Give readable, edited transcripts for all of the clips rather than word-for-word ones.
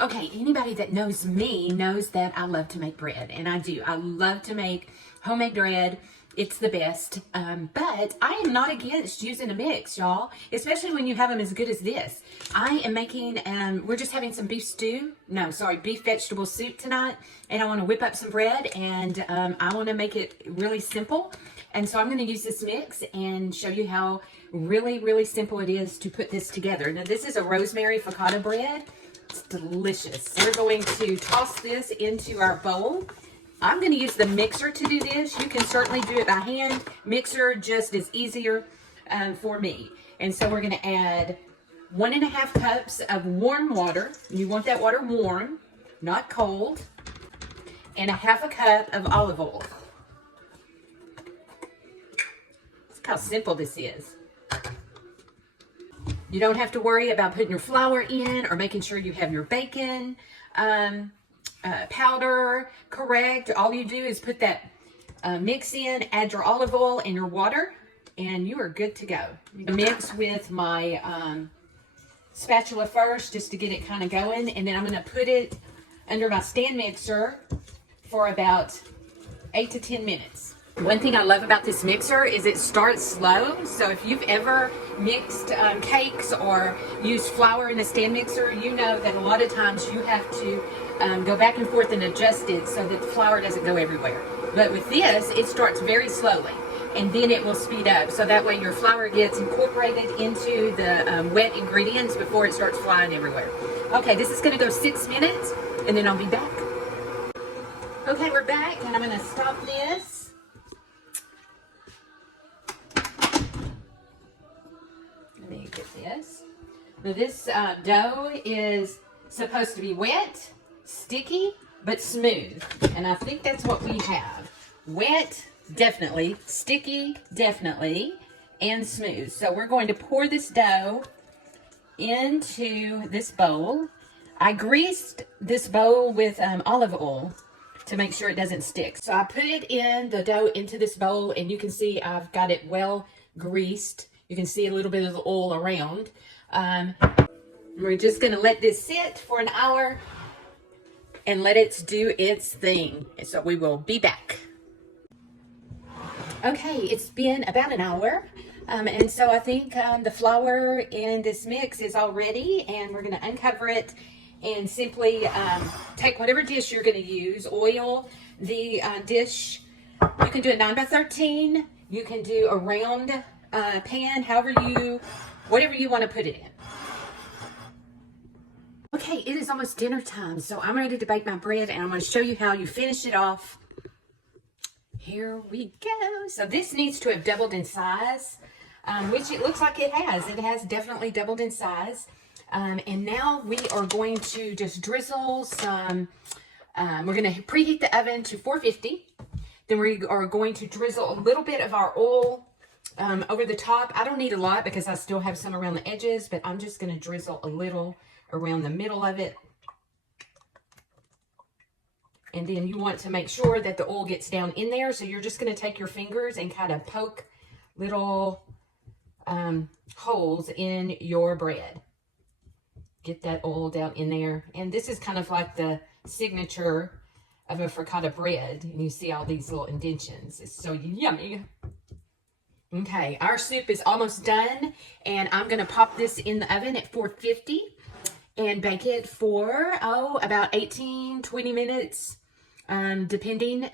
Okay, anybody that knows me knows that I love to make bread, and I do. I love to make homemade bread. It's the best. But I am not against using a mix, y'all, especially when you have them as good as this. I am making, we're just having some beef vegetable soup tonight, and I want to whip up some bread, and I want to make it really simple. And so I'm going to use this mix and show you how really, really simple it is to put this together. Now, this is a rosemary focaccia bread. It's delicious. We're going to toss this into our bowl. I'm going to use the mixer to do this. You can certainly do it by hand. Mixer just is easier for me. And so we're going to add 1.5 cups of warm water. You want that water warm, not cold. And 1/2 cup of olive oil. Look how simple this is. You don't have to worry about putting your flour in or making sure you have your baking powder correct. All you do is put that mix in, add your olive oil and your water, and you are good to go. Mix with my spatula first just to get it kind of going, and then I'm going to put it under my stand mixer for about 8 to 10 minutes. One thing I love about this mixer is it starts slow. So if you've ever mixed cakes or used flour in a stand mixer, you know that a lot of times you have to go back and forth and adjust it so that the flour doesn't go everywhere. But with this, it starts very slowly, and then it will speed up. So that way your flour gets incorporated into the wet ingredients before it starts flying everywhere. Okay, this is going to go 6 minutes, and then I'll be back. Okay, we're back, and I'm going to stop this. Let me get this. Now this dough is supposed to be wet, sticky, but smooth. And I think that's what we have. Wet, definitely. Sticky, definitely. And smooth. So we're going to pour this dough into this bowl. I greased this bowl with olive oil to make sure it doesn't stick. So I put the dough into this bowl, and you can see I've got it well greased. You can see a little bit of the oil around. We're just going to let this sit for an hour and let it do its thing. So we will be back. Okay, it's been about an hour. And so I think the flour in this mix is all ready, and we're going to uncover it and simply take whatever dish you're going to use. Oil the dish. You can do a 9x13. You can do a round pan, whatever you want to put it in. Okay, it is almost dinner time, so I'm ready to bake my bread, and I'm going to show you how you finish it off. Here we go. So this needs to have doubled in size, which it looks like it has. It has definitely doubled in size. And now we are going to just drizzle some, we're going to preheat the oven to 450. Then we are going to drizzle a little bit of our oil over the top. I don't need a lot because I still have some around the edges, but I'm just going to drizzle a little around the middle of it. And then you want to make sure that the oil gets down in there. So you're just going to take your fingers and kind of poke little holes in your bread. Get that oil down in there. And this is kind of like the signature of a focaccia bread. And you see all these little indentions. It's so yummy. Okay, our soup is almost done, and I'm going to pop this in the oven at 450 and bake it for, about 18-20 minutes, depending,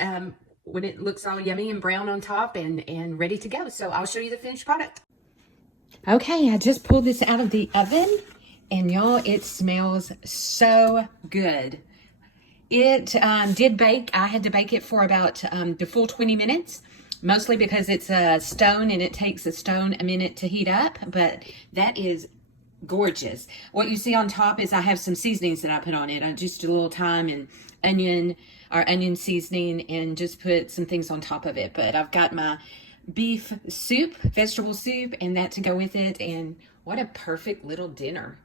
when it looks all yummy and brown on top and ready to go. So I'll show you the finished product. Okay, I just pulled this out of the oven, and y'all, it smells so good. It did bake. I had to bake it for about the full 20 minutes. Mostly because it's a stone and it takes a stone a minute to heat up, but that is gorgeous. What you see on top is I have some seasonings that I put on it. I just a little thyme and onion seasoning, and just put some things on top of it. But I've got my beef soup, vegetable soup, and that to go with it. And what a perfect little dinner.